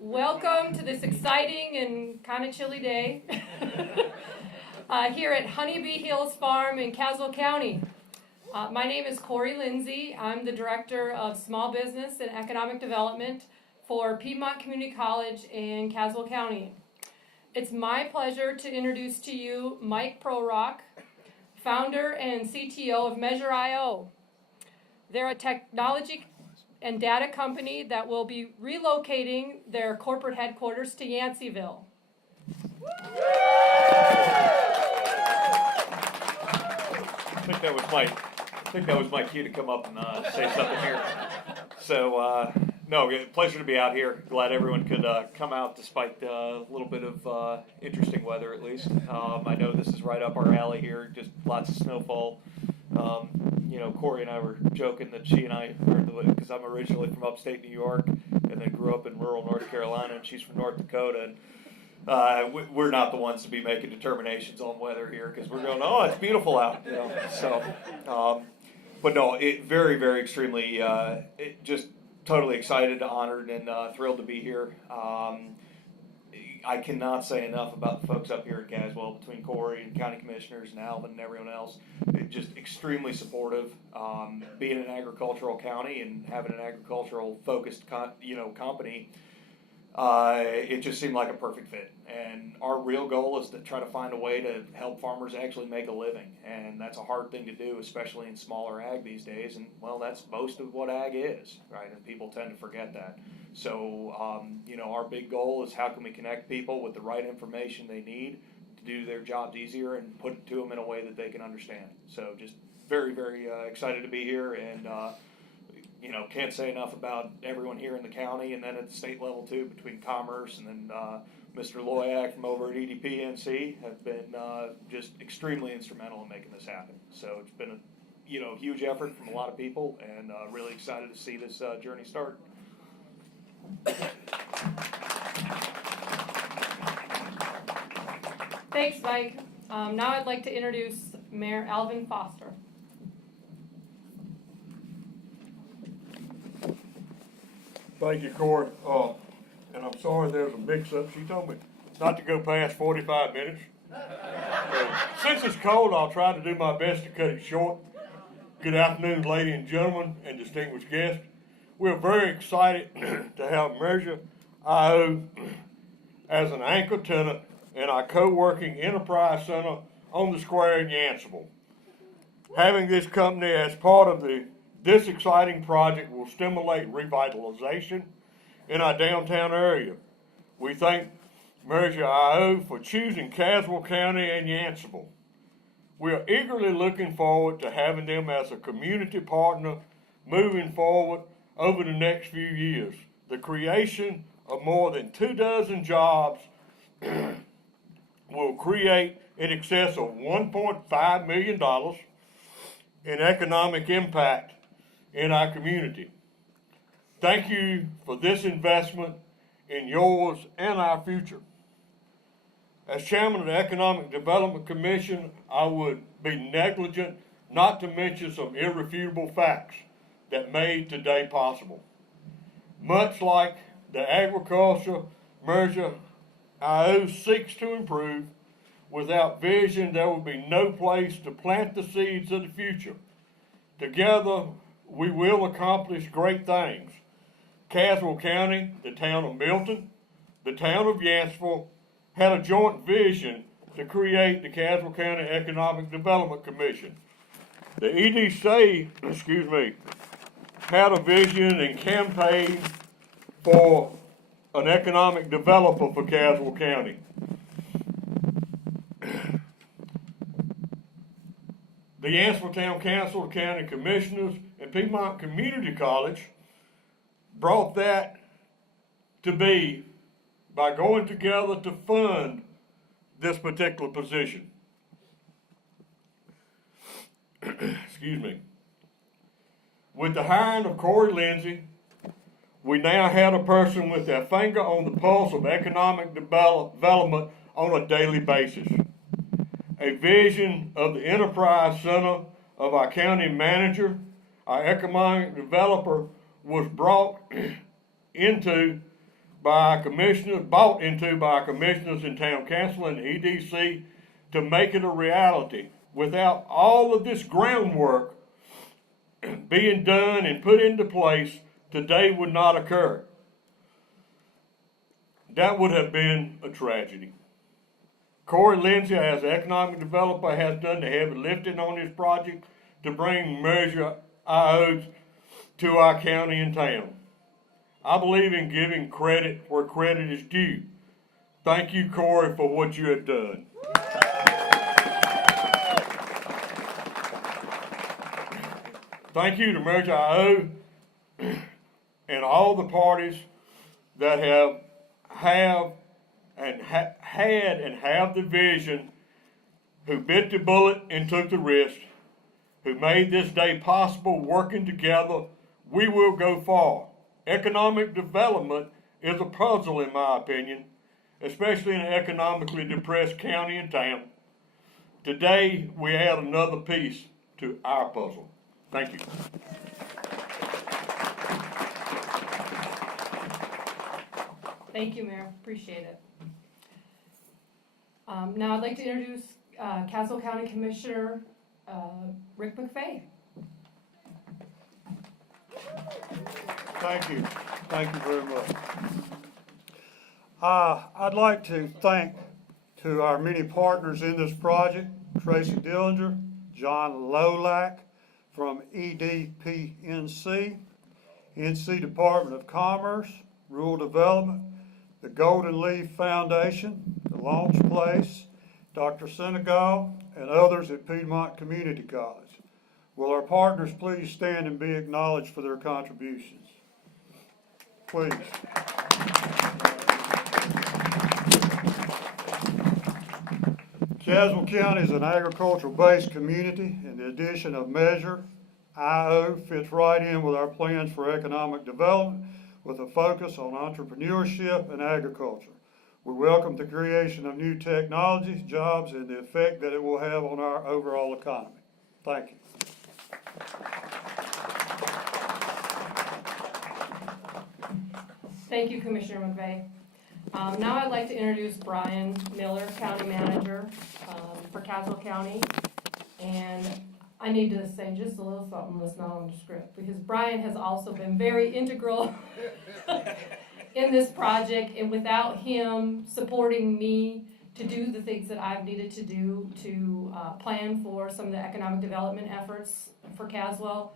Welcome to this exciting and kind of chilly day here at Honeybee Hills Farm in Caswell County. My name is Corey Lindsay. I'm the Director of Small Business and Economic Development for Piedmont Community College in Caswell County. It's my pleasure to introduce to you Mike Prorock, founder and CTO of Measure.io. They're a technology and data company that will be relocating their corporate headquarters to Yanceyville. I think that was my cue to come up and say something here. So, pleasure to be out here. Glad everyone could come out despite a little bit of interesting weather, at least. I know this is right up our alley here, just lots of snowfall. Corey and I were joking that she and I, because I'm originally from upstate New York and then grew up in rural North Carolina, and she's from North Dakota, and we're not the ones to be making determinations on weather here, because we're going, oh, it's beautiful out, So, but no, very, very extremely, just totally excited, honored, and thrilled to be here. I cannot say enough about the folks up here at Caswell, between Corey and county commissioners and Alvin and everyone else. Just extremely supportive. Being an agricultural county and having an agricultural focused company, it just seemed like a perfect fit. And our real goal is to try to find a way to help farmers actually make a living. And that's a hard thing to do, especially in smaller ag these days. And well, that's most of what ag is, right? And people tend to forget that. So, our big goal is how can we connect people with the right information they need to do their jobs easier and put it to them in a way that they can understand. So just very, very excited to be here, and can't say enough about everyone here in the county and then at the state level too, between Commerce and then Mr. Loyak from over at EDP-NC have been just extremely instrumental in making this happen. So it's been a huge effort from a lot of people, and really excited to see this journey start. Thanks, Mike. Now I'd like to introduce Mayor Alvin Foster. Thank you, Corey. And I'm sorry there's a mix-up. She told me not to go past 45 minutes. Since it's cold, I'll try to do my best to cut it short. Good afternoon, ladies and gentlemen, and distinguished guests. We're very excited to have Measure.io as an anchor tenant in our co-working enterprise center on the square in Yanceyville. Having this company as part of this exciting project will stimulate revitalization in our downtown area. We thank Measure.io for choosing Caswell County and Yanceyville. We are eagerly looking forward to having them as a community partner moving forward over the next few years. The creation of more than 24 jobs will create in excess of $1.5 million in economic impact in our community. Thank you for this investment in yours and our future. As chairman of the Economic Development Commission, I would be negligent not to mention some irrefutable facts that made today possible. Much like the agriculture Measure.io seeks to improve, without vision there will be no place to plant the seeds of the future. Together we will accomplish great things. Caswell County, the town of Milton, the town of Yanceyville had a joint vision to create the Caswell County Economic Development Commission. The EDC, had a vision and campaigned for an economic developer for Caswell County. The Yanceyville Town Council, the County Commissioners, and Piedmont Community College brought that to be by going together to fund this particular position. Excuse me. With the hiring of Corey Lindsay, we now had a person with their finger on the pulse of economic development on a daily basis. A vision of the enterprise center of our county manager, our economic developer, was brought into by our commissioners, bought into by our commissioners in town council and the EDC to make it a reality. Without all of this groundwork being done and put into place, today would not occur. That would have been a tragedy. Corey Lindsay, as an economic developer, has done the heavy lifting on this project to bring measure IOs to our county and town. I believe in giving credit where credit is due. Thank you, Corey, for what you have done. Thank you to Measure IO and all the parties that had and have the vision, who bit the bullet and took the risk, who made this day possible. Working together, we will go far. Economic development is a puzzle, in my opinion, especially in an economically depressed county and town. Today, we add another piece to our puzzle. Thank you. Thank you, Mayor. Appreciate it. Now I'd like to introduce Caswell County Commissioner Rick McFay. Thank you. Thank you very much. I'd like to thank to our many partners in this project, Tracy Dillinger, John Lolak from EDPNC, NC Department of Commerce, Rural Development, the Golden Leaf Foundation, the Launch Place, Dr. Senegal, and others at Piedmont Community College. Will our partners please stand and be acknowledged for their contributions? Please. Caswell County is an agricultural-based community, and the addition of Measure IO fits right in with our plans for economic development with a focus on entrepreneurship and agriculture. We welcome the creation of new technologies, jobs, and the effect that it will have on our overall economy. Thank you. Thank you, Commissioner McVeigh. Now I'd like to introduce Brian Miller, County Manager for Caswell County. And I need to say just a little something that's not on the script, because Brian has also been very integral in this project, and without him supporting me to do the things that I've needed to do to plan for some of the economic development efforts for Caswell,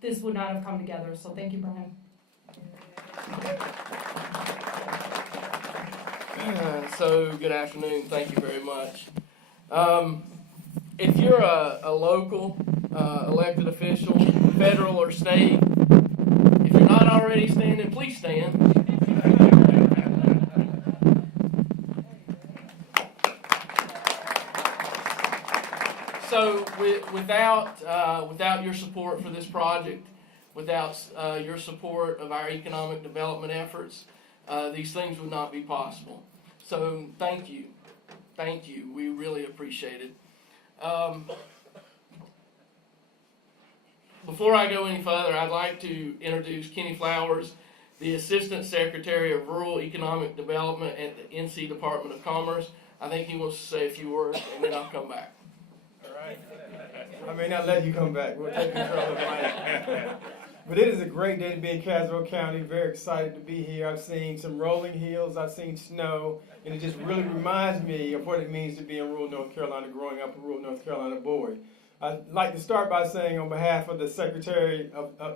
this would not have come together. So thank you, Brian. So, good afternoon. Thank you very much. If you're a local elected official, federal or state, if you're not already standing, please stand. So, without your support for this project, without your support of our economic development efforts, these things would not be possible. So thank you. Thank you. We really appreciate it. Before I go any further, I'd like to introduce Kenny Flowers, the Assistant Secretary of Rural Economic Development at the NC Department of Commerce. I think he wants to say a few words, and then I'll come back. All right. I may not let you come back. We'll take control of it. But it is a great day to be in Caswell County. Very excited to be here. I've seen some rolling hills. I've seen snow. And it just really reminds me of what it means to be in rural North Carolina, growing up a rural North Carolina boy. I'd like to start by saying on behalf of the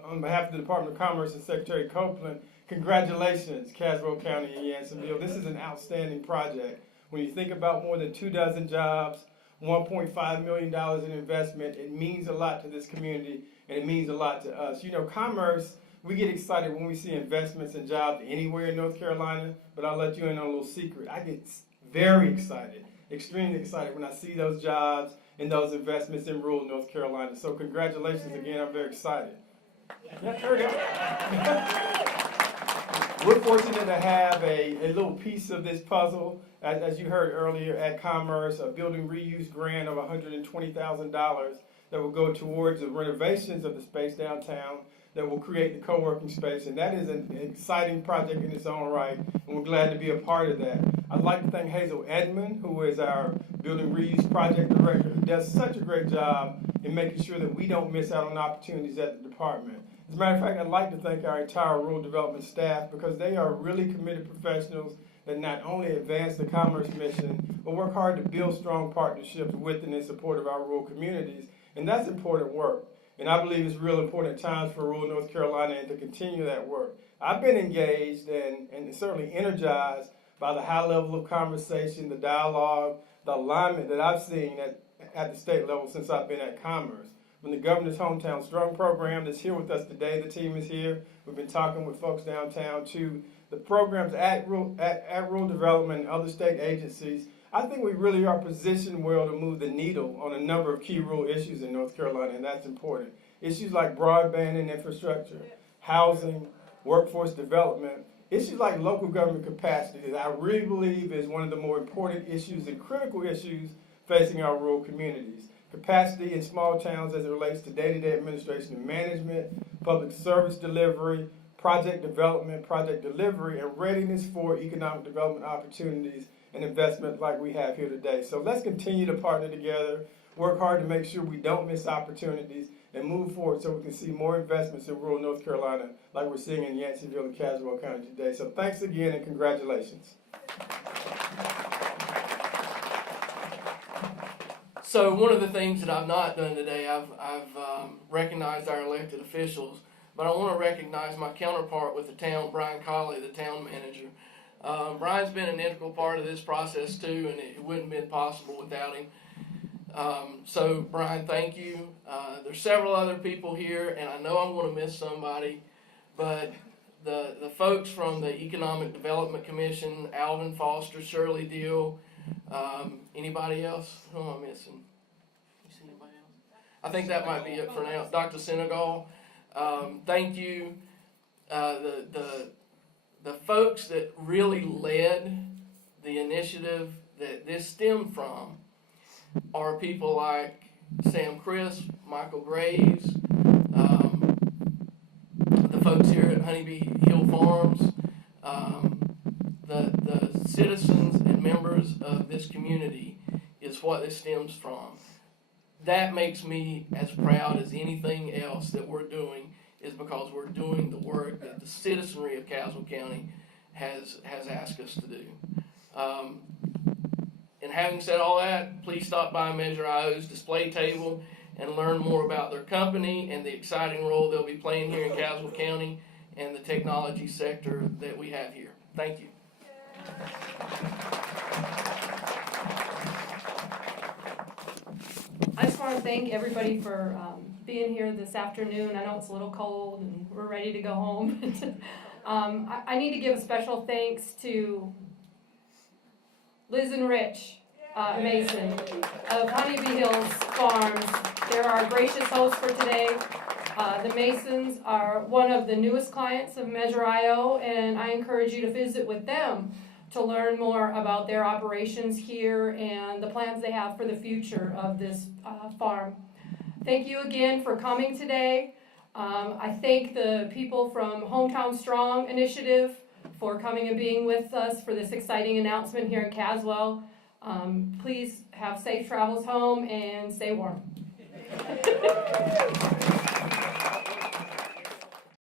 on behalf of the Department of Commerce and Secretary Copeland, congratulations, Caswell County and Yanceyville. This is an outstanding project. When you think about more than 24 jobs, $1.5 million in investment, it means a lot to this community, and it means a lot to us. You know, commerce, we get excited when we see investments and jobs anywhere in North Carolina, but I'll let you in on a little secret. I get very excited, extremely excited when I see those jobs and those investments in rural North Carolina. So congratulations again, I'm very excited. We're fortunate to have a little piece of this puzzle, as you heard earlier at Commerce, a building reuse grant of $120,000 that will go towards the renovations of the space downtown that will create the co-working space, and that is an exciting project in its own right, and we're glad to be a part of that. I'd like to thank Hazel Edmond, who is our Building Reuse Project Director, who does such a great job in making sure that we don't miss out on opportunities at the department. As a matter of fact, I'd like to thank our entire rural development staff because they are really committed professionals that not only advance the commerce mission, but work hard to build strong partnerships with and in support of our rural communities, and that's important work. And I believe it's real important times for rural North Carolina and to continue that work. I've been engaged and certainly energized by the high level of conversation, the dialogue, the alignment that I've seen at the state level since I've been at Commerce. From the Governor's Hometown Strong program that's here with us today, the team is here. We've been talking with folks downtown to the programs at Rural Development and other state agencies. I think we really are positioned well to move the needle on a number of key rural issues in North Carolina, and that's important. Issues like broadband and infrastructure, housing, workforce development, issues like local government capacity that I really believe is one of the more important issues and critical issues facing our rural communities. Capacity in small towns as it relates to day-to-day administration and management, public service delivery, project development, project delivery, and readiness for economic development opportunities and investment like we have here today. So let's continue to partner together, work hard to make sure we don't miss opportunities, and move forward so we can see more investments in rural North Carolina like we're seeing in Yanceyville and Caswell County today. So thanks again and congratulations. So one of the things that I've not done today, I've recognized our elected officials, but I want to recognize my counterpart with the town, Brian Colley, the town manager. Brian's been an integral part of this process too, and it wouldn't have been possible without him. So Brian, thank you. There's several other people here, and I know I'm going to miss somebody, but the folks from the Economic Development Commission, Alvin Foster, Shirley Deal, anybody else? Who am I missing? You see anybody else? I think that might be it for now. Dr. Senegal, thank you. The folks that really led the initiative that this stemmed from are people like Sam Crisp, Michael Graves, the folks here at Honeybee Hill Farms, the citizens and members of this community is what this stems from. That makes me as proud as anything else that we're doing, is because we're doing the work that the citizenry of Caswell County has asked us to do. And having said all that, please stop by Measure IO's display table and learn more about their company and the exciting role they'll be playing here in Caswell County and the technology sector that we have here. Thank you. I just want to thank everybody for being here this afternoon. I know it's a little cold and we're ready to go home. I need to give a special thanks to Liz and Rich Mason of Honeybee Hills Farms. They're our gracious hosts for today. The Masons are one of the newest clients of Measure IO, and I encourage you to visit with them to learn more about their operations here and the plans they have for the future of this farm. Thank you again for coming today. I thank the people from Hometown Strong Initiative for coming and being with us for this exciting announcement here in Caswell. Please have safe travels home and stay warm.